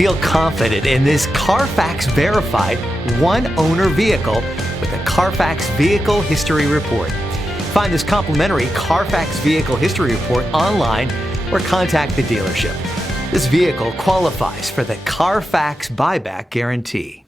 Feel confident in this Carfax verified one-owner vehicle with a Carfax Vehicle History Report. Find this complimentary Carfax Vehicle History Report online or contact the dealership. This vehicle qualifies for the Carfax Buyback Guarantee.